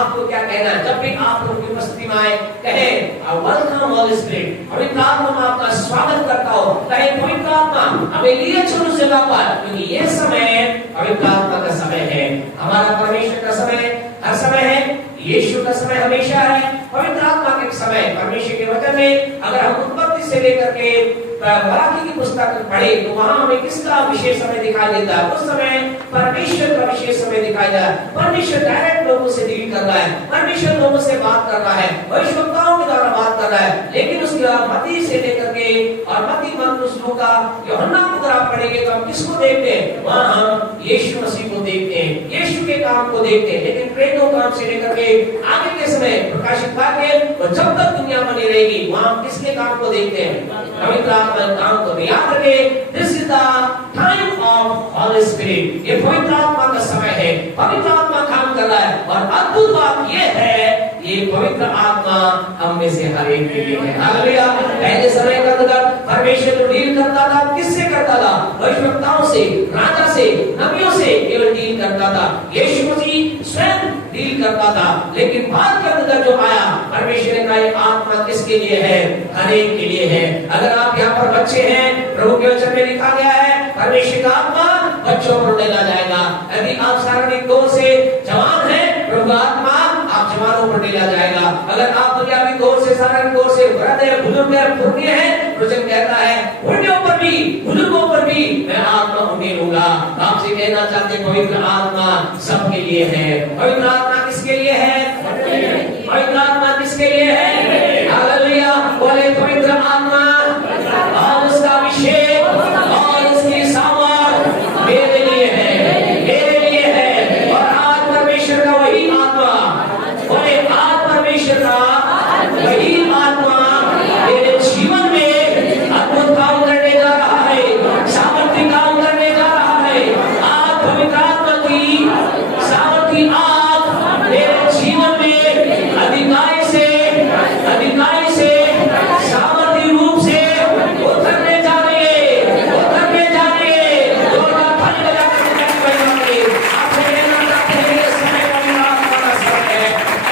आपको क्या कहना है? जब भी आप लोग की उपस्थिति में आए, कहे वेलकम होली स्पिरिट, पवित्र आत्मा मैं आपका स्वागत करता हूँ। कहे पवित्र आत्मा हमें लिए चलो उस जगह पर, क्योंकि ये समय पवित्र आत्मा का समय है। हमारा परमेश्वर का समय हर समय है, यीशु का समय हमेशा है, पवित्र आत्मा के समय। परमेश्वर के वचन में अगर हम उत्पत्ति से लेकर के मलाकी की पुस्तक पढ़े तो वहां हमें किसका विशेष समय दिखाई देता है? उस समय परमेश्वर का विशेष समय दिखाई देता है। परमेश्वर डायरेक्ट लोगों से डील कर रहा है, परमेश्वर लोगों से बात कर रहा है, भविष्यवक्ताओं के द्वारा बात कर रहा है। लेकिन उसके बाद मत्ती से लेकर के और मत्ती मरकुस लूका यूहन्ना को अगर आप पढ़ेंगे तो हम किसको देखते हैं? वहां हम यीशु मसीह को देखते हैं, यीशु के काम को देखते हैं। लेकिन प्रेरितों काम से लेकर के आगे के समय प्रकाशित वाक्य और जब तक दुनिया बनी रहेगी वहां हम किसके काम को देखते हैं? पवित्र आत्मा के काम को। याद रखें, this is the time of holy spirit. ये पवित्र आत्मा का समय है, पवित्र आत्मा काम कर रहा है। और अद्भुत बात ये है, ये पवित्र आत्मा हम में से हर एक के लिए है। हालेलुया। पहले समय का अंदर परमेश्वर जो डील करता था किससे करता था? भविष्यवक्ताओं से, राजा से, नबियों से केवल डील करता था। यीशु मसीह स्वयं डील करता था। लेकिन बाद के अंदर जो आया, परमेश्वर ने कहा ये आत्मा किसके लिए है? हर एक के लिए है। अगर आप यहाँ पर बच्चे हैं, प्रभु के वचन में लिखा गया है परमेश्वर का आत्मा बच्चों पर डाला जाएगा। यदि आप शारीरिक तौर से जवान हैं, प्रभु आत्मा आप जवानों पर डाला जाएगा। अगर आप दुनियावी तौर से, शारीरिक तौर से वृद्ध है, बुजुर्ग है, पुरनिय है, वचन कहता है बुढ़ियों पर भी, बुजुर्गों पर भी मैं आत्मा उन्हें लूंगा। आपसे कहना चाहते पवित्र आत्मा सबके लिए है। पवित्र आत्मा किसके लिए है? पवित्र आत्मा किसके लिए है? हालेलुया। बोले पवित्र आत्मा और उसका अभिषेक और उसकी सामर्थ मेरे लिए है, मेरे लिए है। और आज परमेश्वर का वही आत्मा, बोले आज परमेश्वर का वही आत्मा मेरे जीवन में अद्भुत काम करने जा रहा है, सामर्थ्य काम करने जा रहा है। आज पवित्र आत्मा की सामर्थ्य आज मेरे जीवन में अधिकारी से सामर्थ्य रूप से उतरने जा रही है, उतरने जा रही है। जोरदार ताली बजाकर आपसे कहना चाहते हैं ये समय पवित्र आत्मा का समय है।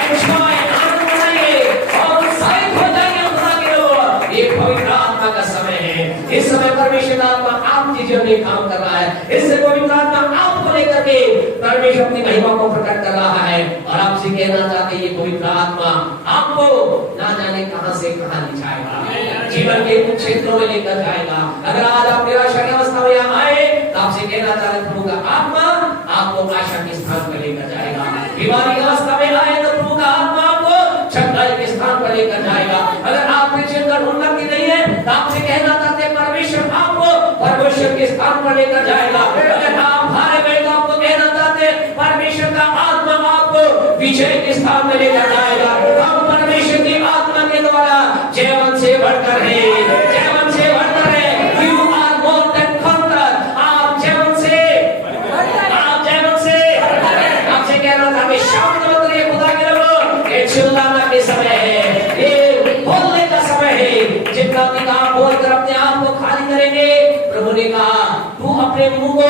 एंजॉय, आनंद मनाइए और उत्साहित हो जाइए खुदा के लोग। ये पवित्र आत्मा का समय है। इस समय परमेश्वर आत्मा आपके जीवन में काम कर रहा है। इससे पवित्र आत्मा आपको लेकर के परमेश्वर अपनी महिमा को प्रकट कर रहा है। और आपसे कहना चाहते हैं ये पवित्र आत्मा आपको ना जाने कहां से कहां ले जाएगा, जीवन के कुछ क्षेत्रों में लेकर जाएगा। अगर आज आप निराशा की अवस्था में यहाँ आए तो आपसे कहना चाहते प्रभु का आत्मा आपको आशा के स्थान पर लेकर जाएगा। बीमारी की अवस्था में आए तो प्रभु का आत्मा आपको चंगाई के स्थान पर लेकर जाएगा। अगर आपके जीवन में उन्नति नहीं है तो आपसे कहना चाहते हैं परमेश्वर आपको परमेश्वर के स्थान पर लेकर जाएगा। अगर आप हारे गए तो आपको कहना चाहते हैं परमेश्वर का आत्मा आपको विजय के स्थान में लेकर जाएगा। हम परमेश्वर की आत्मा के द्वारा जीवन से बढ़कर है, जीवन से बढ़कर है। You are more than conqueror। आप जीवन से आपसे कहना था कि शब्द मत लिए खुदा के लोगों, ये चिल्लाना के समय है, ये बोलने का समय है। जितना भी आप बोलकर अपने आप को खाली करेंगे, प्रभु ने कहा तू अपने मुंह को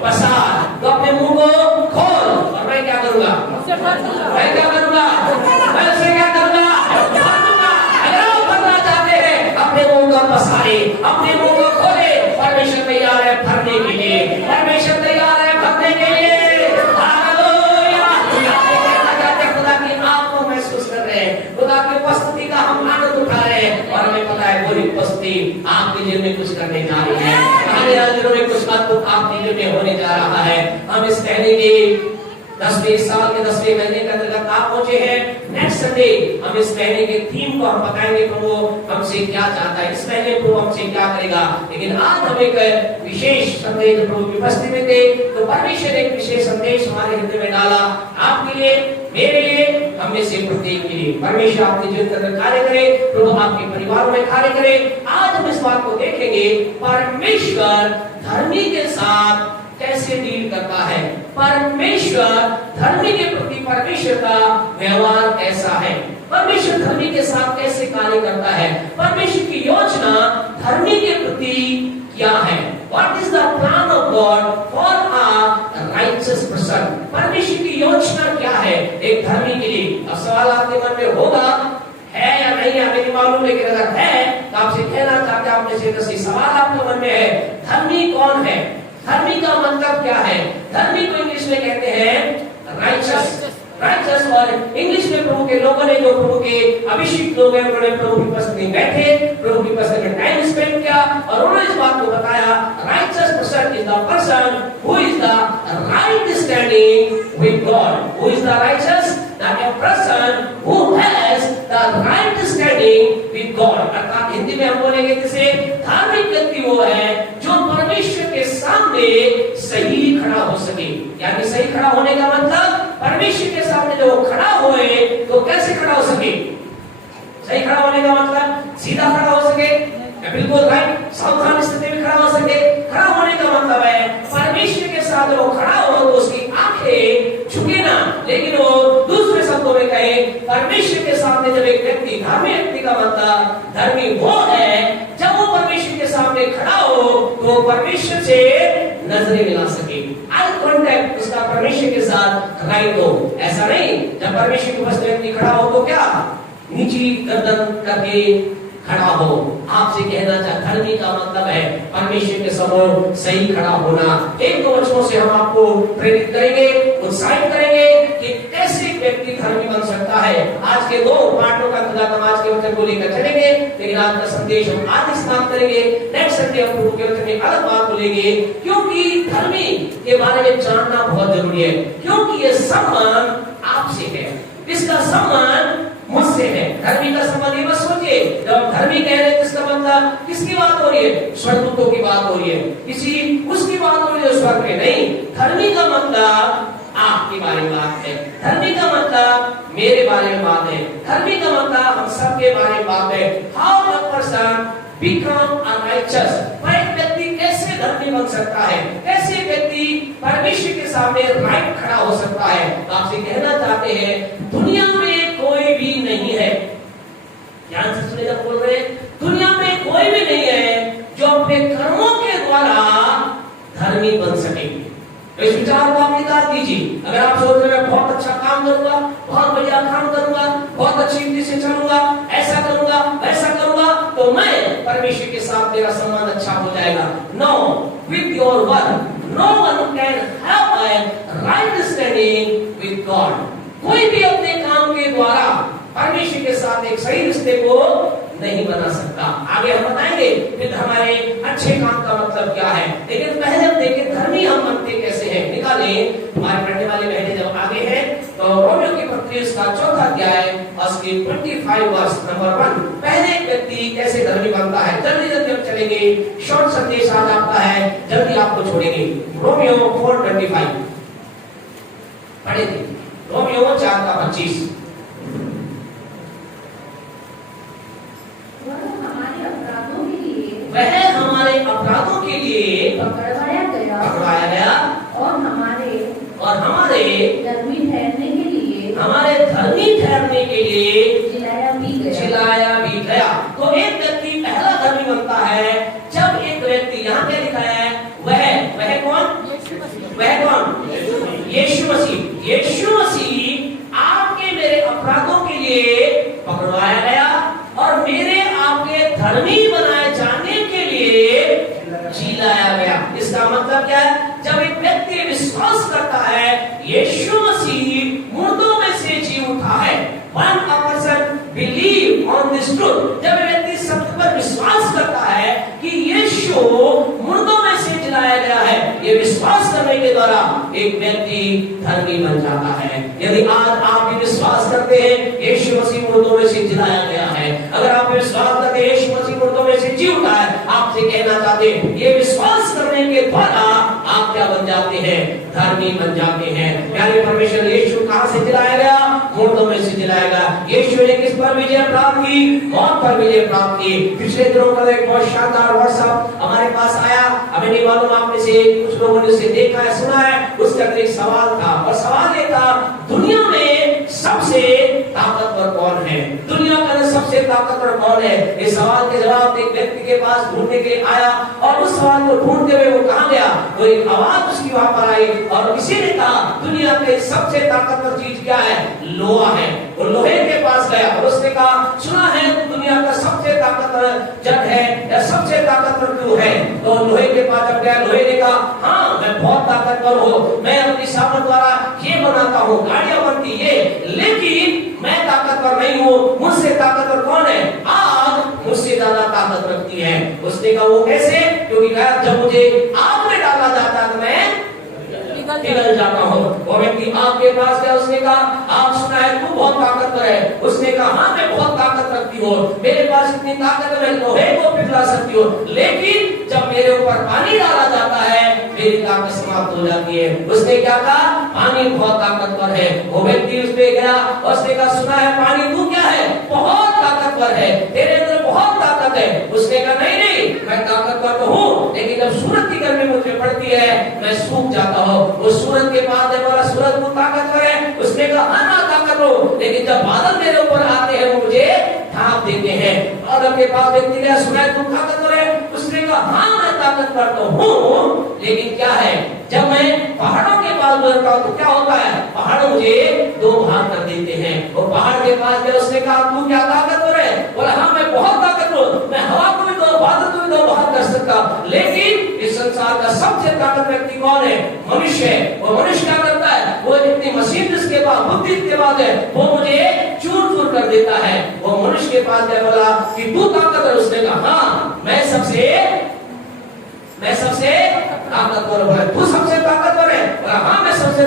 पसार, तो अपने मुंह को खोल और मैं क्या करूंगा? मैं क्या करूंगा? मैं उसे क्या करूंगा? अगर आप भरना चाहते हैं अपने मुंह को पसारे, अपने मुंह को खोले। परमेश्वर तैयार है भरने के लिए, परमेश्वर तैयार है भरने के लिए। हालेलुया। खुदा की आपको महसूस कर रहे हैं, खुदा की उपस्थिति का हम आनंद उठा रहे हैं। और हमें पता है पूरी उपस्थिति आपके जीवन में कुछ करने जा रही है। हमारे जीवन में कुछ अद्भुत आपके जीवन में होने जा रहा है। हम इस कहने के 10वें साल के 10वें महीने के अंतर्गत आप पहुंचे हैं। नेक्स्ट संडे हम इस महीने के थीम को हम बताएंगे प्रभु हमसे क्या चाहता है, इस महीने प्रभु हमसे क्या करेगा। लेकिन आज हम एक विशेष संदेश प्रभु की उपस्थिति में थे, तो परमेश्वर ने एक विशेष संदेश हमारे हृदय में डाला, आपके लिए, मेरे लिए, हमने से प्रत्येक के लिए। परमेश्वर आपके जीवन में कार्य करे, प्रभु आपके परिवारों में कार्य करे। आज हम इस बात को देखेंगे परमेश्वर धर्मी के साथ कैसे डील करता है, परमेश्वर धर्मी के प्रति परमेश्वर का व्यवहार कैसा है, परमेश्वर धर्मी के साथ कैसे कार्य करता है, परमेश्वर की योजना धर्मी के प्रति क्या है। What is the plan of God for a righteous person? परमेश्वर की योजना क्या है एक धर्मी के लिए। अब सवाल आपके मन में होगा है या नहीं है हमें नहीं मालूम, लेकिन अगर है तो आपसे कहना चाहते हैं, आप में से किसी सवाल आपके मन में है, धर्मी कौन है? धर्मी का मतलब क्या है? धर्मी को इंग्लिश में कहते हैं राइचस। राइचस और इंग्लिश में प्रभु के लोगों ने, जो प्रभु के अभिषिक्त लोग हैं, उन्होंने प्रभु की उपस्थिति में बैठे, प्रभु की उपस्थिति में टाइम स्पेंड किया और उन्होंने इस बात को बताया, righteous person is the person who is the right standing with God. Who is the righteous? The person who has the right standing with God. अर्थात हिंदी में हम बोलेंगे जैसे धार्मिक व्यक्ति वो है जो परमेश्वर के सामने सही खड़ा हो सके। यानी सही खड़ा होने का मतलब परमेश्वर के सामने जो खड़ा होए तो कैसे खड़ा हो सके? सही खड़ा होने का मतलब सीधा खड़ा हो सके, बिल्कुल राइट सावधान स्थिति में खड़ा हो सके। खड़ा होने का मतलब है परमेश्वर के साथ वो खड़ा हो तो उसकी आंखें झुके ना, लेकिन वो दूसरे शब्दों में कहे परमेश्वर के सामने जब एक व्यक्ति, धार्मिक व्यक्ति का मतलब धर्मी वो है जब वो परमेश्वर के सामने खड़ा हो तो परमेश्वर से नजरें मिला सके, आई कांटेक्ट उसका परमेश्वर के साथ राइट हो। ऐसा नहीं जब परमेश्वर के पास व्यक्ति खड़ा हो तो क्या नीची गर्दन करके खड़ा हो। आपसे कहना चाहता धर्मी का मतलब है परमेश्वर के समोर सही खड़ा होना। एक दो वचनों से हम आपको प्रेरित करेंगे, उत्साहित करेंगे कि कैसे व्यक्ति धर्मी बन सकता है। आज के दो पाठों का खुदा आज के वचन को लेकर चलेंगे, लेकिन आज का संदेश हम आज समाप्त करेंगे। नेक्स्ट संडे हम प्रभु के वचन में अलग बात बोलेंगे, क्योंकि धर्मी के बारे में जानना बहुत जरूरी है, क्योंकि ये सम्मान आपसे है, इसका सम्मान मुझसे है। धर्मी का संबंध ये मत सोचिए, जब हम धर्मी कह रहे हैं इसका मतलब किसकी बात हो रही है? स्वर्गदूतों की बात हो रही है, किसी उसकी बात हो रही है स्वर्ग में नहीं। धर्मी का मतलब आपके बारे में बात है, धर्मी का मतलब मेरे बारे में बात है, धर्मी का मतलब हम सबके बारे में बात है। How a person become a righteous. एक व्यक्ति कैसे धर्मी बन सकता है, कैसे व्यक्ति परमेश्वर के सामने राइट खड़ा हो सकता है। तो आपसे कहना चाहते हैं दुनिया में कोई भी नहीं है, ध्यान से सुने जब बोल रहे हैं, दुनिया में कोई भी नहीं है जो अपने कर्मों के द्वारा धर्मी बन सके। तो इस विचार को आप निकाल दीजिए। अगर आप सोच रहे हैं बहुत अच्छा काम करूंगा, बहुत बढ़िया काम करूंगा, बहुत अच्छी रीति से चलूंगा, ऐसा करूंगा, वैसा करूंगा, तो मैं परमेश्वर के साथ मेरा संबंध अच्छा हो जाएगा। No, with your work no one can have a right standing with God. कोई भी अपने काम के द्वारा परमेश्वर के साथ एक सही रिश्ते को नहीं बना सकता। आगे हम बताएंगे फिर हमारे अच्छे काम का मतलब क्या है, लेकिन पहले हम देखें धर्मी हम बनते कैसे हैं। निकालें हमारे पढ़ने वाले महीने जब आगे हैं तो रोमियो की पत्री उसका 4 अध्याय उसके 25 वर्ष नंबर 1 पहले एक व्यक्ति कैसे धर्मी बनता है। जल्दी जल्दी हम चलेंगे, शॉर्ट संदेश आज आपका है, जल्दी आपको छोड़ेंगे। रोमियो 4:25 पढ़े थे, रोमियो 4:25। वह हमारे अपराधों के लिए पकड़वाया गया और हमारे धर्मी ठहरने के लिए जिलाया भी गया। तो एक व्यक्ति पहला धर्मी बनता है जब एक व्यक्ति, यहाँ क्या लिखा है, वह कौन? यीशु मसीह। यीशु मसीह आपके मेरे अपराधों के लिए पकड़वाया गया और मेरे आपके धर्मी बनाए जाने के लिए जिलाया गया। इसका मतलब क्या है? जब एक व्यक्ति विश्वास करता है यीशु मसीह मुर्दों में से जी उठा है, when a person believe on this truth, जब व्यक्ति सत्य पर विश्वास करता है कि यीशु मुर्दों में से जिलाया गया है, ये विश्वास करने के द्वारा एक व्यक्ति धर्मी बन जाता है। यदि आज आप भी विश्वास करते हैं यीशु मसीह मुर्दों में से जिलाया गया है, अगर आप विश्वास करते हैं यीशु मसीह मुर्दों में से जी उठा है, आपसे कहना चाहते हैं ये विश्वास करने के द्वारा आप क्या बन जाते हैं? धर्मी बन जाते हैं। यानी परमेश्वर यीशु कहां से जिलाया गया? मुर्दों में से जिलाया गया। यीशु ने किस पर विजय प्राप्त की? मौत पर विजय प्राप्त की। पिछले दिनों का एक बहुत शानदार व्हाट्सएप हमारे पास आया, हमें नहीं मालूम आप में से कुछ लोगों ने उसे देखा है, सुना है। उसके अंदर एक सवाल था और सवाल ये था दुनिया में सबसे ताकतवर कौन है? दुनिया का सबसे ताकतवर कौन है? इस सवाल के जवाब एक व्यक्ति के पास ढूंढने के लिए आया और उस सवाल को ढूंढते हुए वो कहां गया? वो एक आवाज उसकी वहां पर आई और किसी ने कहा दुनिया के सबसे ताकतवर चीज क्या है? लोहा है। वो लोहे के पास गया और उसने कहा सुना है दुनिया का सबसे ताकतवर जग है या सबसे ताकतवर क्यों है? तो लोहे के पास जब गया, लोहे ने कहा हाँ मैं बहुत ताकतवर हूँ, मैं अपनी सामर्थ द्वारा ये बनाता हूँ, गाड़ियां बनती ये, लेकिन मैं ताकतवर नहीं हूँ। मुझसे ताकतवर कौन है? आग मुझसे ज्यादा ताकत रखती है। उसने कहा वो कैसे? क्योंकि जब मुझे आग में डाला जाता है तो मैं पिघल जाता हूँ। वो व्यक्ति आग के पास गया, उसने कहा आप सुना है तू बहुत ताकतवर है? उसने कहा हाँ मैं बहुत ताकत रखती हूँ, मेरे पास इतनी ताकत है मैं लोहे को पिघला सकती हूँ, लेकिन जब मेरे ऊपर पानी डाला जाता है मेरी ताकत समाप्त हो जाती है। उसने क्या कहा? पानी बहुत ताकतवर है। वो व्यक्ति उस पे गया, उसने कहा सुना है पानी तू क्या है? बहुत ताकतवर है, तेरे अंदर बहुत ताकत है। उसने कहा नहीं नहीं मैं ताकतवर तो हूँ, लेकिन जब सूरज की गर्मी मुझ पे पड़ती है मैं सूख जाता हूँ। वो सूरज के पास है, बोला सूरज तू ताकतवर है? उसने कहा हाँ ना ताकतवर हूँ, लेकिन जब बादल मेरे ऊपर आते हैं वो मुझे ढांप देते हैं। बादल के पास व्यक्ति गया, सुना है तू ताकतवर है? उसने कहा हाँ मैं ताकतवर तो हूँ, लेकिन क्या है जब मैं पहाड़ों के पास गुजरता हूँ तो क्या होता है? पहाड़ मुझे दो भाग कर देते हैं। वो पहाड़ के पास गया, उसने कहा तू क्या ताकतवर है? बोला हाँ मैं बहुत ताकतवर हूँ, मैं हवा को भी दो बादल को भी दो भाग कर सकता हूँ, लेकिन इस संसार का सबसे ताकतवर व्यक्ति कौन है? मनुष्य है। वो मनुष्य क्या करता है? वो इतनी मशीन जिसके पास बुद्धि के पास है वो मुझे चूर चूर कर देता है। वो मनुष्य के पास गया, बोला कि तू ताकतवर? उसने कहा हाँ मैं सबसे ताकतवर हूँ। तू सबसे ताकतवर है? बोला हाँ मैं सबसे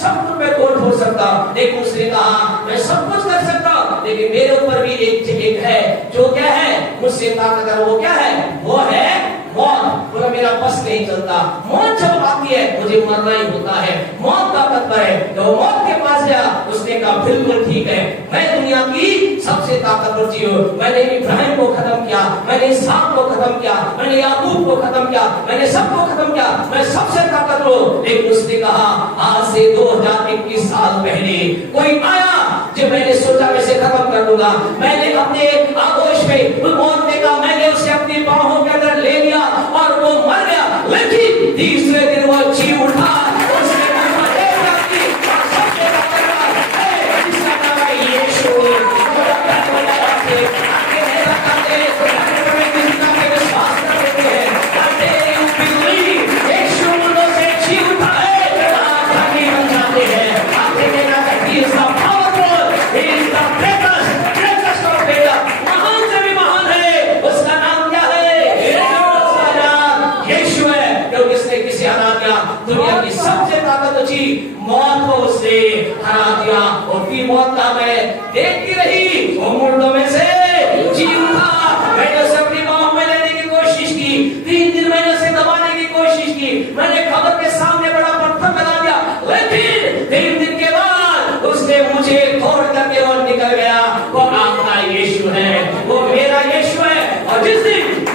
सब कुछ मैं तोड़ सकता हूँ। लेकिन उसने कहा मैं सब कुछ कर सकता हूँ, लेकिन मेरे ऊपर भी एक है जो क्या है मुझसे ताकतवर। वो क्या है? वो है मौत। बोला मेरा बस नहीं चलता, मौत जब आती है मुझे मरना ही होता है, मौत ताकतवर है। तो मौत के पास गया, उसने कहा बिल्कुल ठीक है, मैं दुनिया की सबसे ताकतवर चीज हूँ। मैंने इब्राहिम को खत्म किया, मैंने इसहाक को खत्म किया, मैंने याकूब को खत्म किया, मैंने सबको खत्म किया, मैं सबसे ताकतवर हूँ। लेकिन उसने कहा आज से 2021 साल पहले कोई आया जो मैंने सोचा मैं इसे खत्म कर दूंगा। मैंने अपने आगोश में मौत ने कहा, मैंने उसे अपनी बाहों के अंदर ले लिया और वो मर गया, लेकिन तीसरे दिन वो जी उठा। उसने कहा एक व्यक्ति सबसे ताकतवर है जिसका नाम है यीशु। विश्वास करते हैं यीशु मुर्दों से जी उठा है, आप धनी बन जाते हैं। आप देखना he is the powerful, he is the greatest of greatest, महान से भी महान है। उसका नाम क्या है? यीशु है। क्योंकि इसने किसे हरा दिया? दुनिया की सबसे ताकतवर चीज मौत को उसने हरा दिया। और फिर मौत का मैं देखती रही, वो मुर्दों में से जी उठा। मैंने उसे अपनी बाहों में लेने की कोशिश की, 3 दिन मैंने उसे दबाने की कोशिश की, मैंने कब्र के सामने बड़ा पत्थर लगा दिया, लेकिन 3 दिन के बाद उसने मुझे तोड़ करके और निकल गया। वो आपका यीशु है, वो मेरा यीशु है। और जिस दिन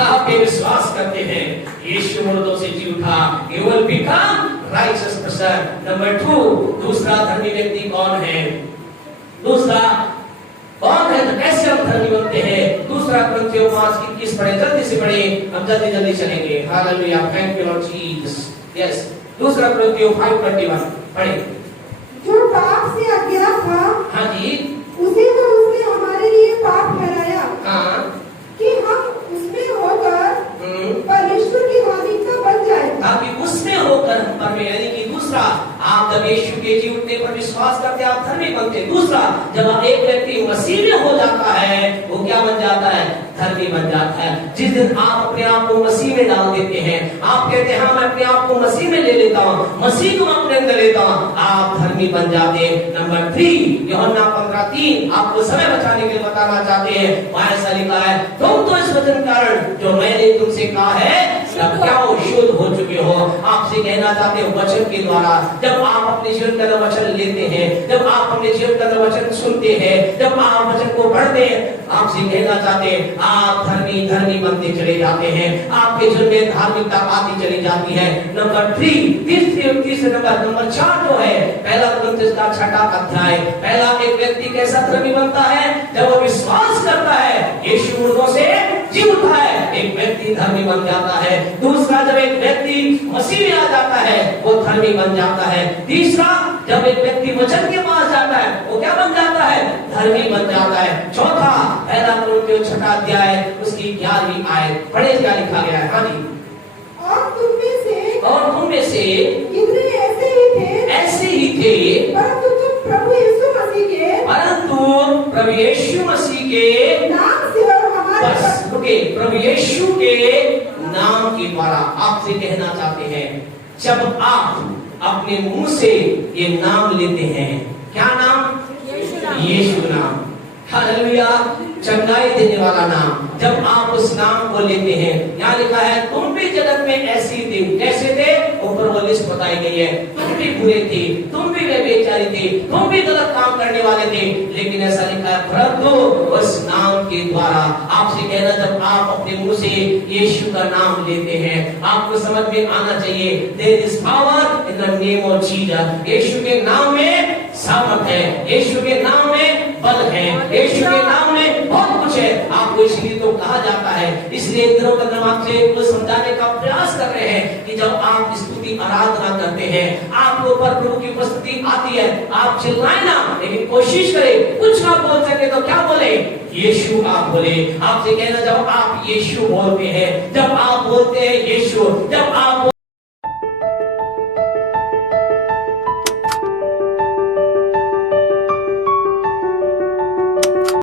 आप विश्वास करते हैं यीशु मुर्दों से जी उठा, you will become righteous person. Number 2, दूसरा धर्मी व्यक्ति कौन है? दूसरा कौन है? तो कैसे हम धर्मी बनते हैं? दूसरा कुरिन्थियों 5:21 पढ़े, जल्दी से पढ़े, हम जल्दी चलेंगे। Hallelujah, thank you Lord Jesus. Yes, दूसरा कुरिन्थियों 5:21 पढ़े। जो पाप से अज्ञात था, हाँ जी, उसे तो उसने हमारे लिए पाप ठहराया, हाँ, कि हम उसमें होकर परमेश्वर की धार्मिकता बन जाए। ताकि उसमें होकर हम यानी कि दूसरा, आप जब यीशु के जी उठने पर विश्वास करते आप धर्मी बनते। दूसरा, जब एक व्यक्ति मसीह में हो जाता है वो क्या बन जाता है? धर्मी बन जाता है। जिस दिन आप अपने आप को मसीह में डाल देते हैं, आप कहते हैं हाँ मैं अपने आप को मसीह में ले लेता हूँ, मसीह को अपने अंदर लेता हूँ, आप धर्मी बन जाते हैं। नंबर 3, यूहन्ना 15:3 आपको समय बचाने के लिए बताना चाहते हैं। वहाँ ऐसा लिखा है, तुम तो इस वचन कारण जो मैंने तुमसे कहा है तब क्या हो शुद्ध हो चुके हो। आपसे कहना चाहते हो वचन के द्वारा, जब आप अपने जीवन का वचन लेते हैं, जब आप अपने जीवन का वचन सुनते हैं, जब आप वचन को पढ़ते हैं, आपसे कहना चाहते हैं आप धर्मी बनते चले जाते हैं, आपके जीवन में धार्मिकता आती चली जाती है। नंबर 3, तीसरे नंबर 4 जो है, पहला कुरिन्थियों का 6 अध्याय, पहला एक व्यक्ति कैसा धर्मी बनता है? जब वो विश्वास मुर्दों से जी उठा है, एक व्यक्ति धर्मी बन जाता है। दूसरा, जब एक व्यक्ति मसीह में आ जाता है वो धर्मी बन जाता है। तीसरा, जब एक व्यक्ति वचन के पास जाता है वो क्या बन जाता है? धर्मी बन जाता है। चौथा, पहला कुरिन्थियों 6 अध्याय उसकी 11वीं आयत पढ़े, क्या लिखा गया है? हाँ जी। और तुम में से कितने ऐसे ही थे, परंतु प्रभु यीशु मसीह के नाम से और हमारे बस रुके, प्रभु यीशु के नाम के द्वारा आपसे कहना चाहते हैं, जब आप अपने मुंह से ये नाम लेते हैं, क्या नाम? यीशु नाम। हालेलुया, चंगाई देने वाला नाम। जब आप उस नाम को लेते हैं, यहाँ लिखा है तुम भी जगत में ऐसी थे। कैसे थे? ऊपर वो लिस्ट बताई गई है। तुम भी बुरे थे, तुम भी व्यभिचारी थे, तुम भी गलत काम करने वाले थे, लेकिन ऐसा लिखा है परंतु उस नाम के द्वारा आपसे कहना, जब आप अपने मुंह से यीशु का नाम लेते हैं, आपको समझ में आना चाहिए there is power in the name of Jesus. Yeshu के नाम में सामर्थ है, यीशु के नाम में बल है, यीशु के नाम में बहुत कुछ है। आपको इसलिए तो कहा जाता है, इसलिए दिनों का आपसे कुछ समझाने का प्रयास कर रहे हैं कि जब आप स्तुति आराधना करते हैं, आपके ऊपर प्रभु की उपस्थिति आती है, आप चिल्लाए ना, लेकिन कोशिश करें कुछ ना बोल सके तो क्या बोले? यीशु आप बोले। आपसे कहना, जब आप यीशु बोलते हैं, जब आप बोलते हैं यीशु, जब आप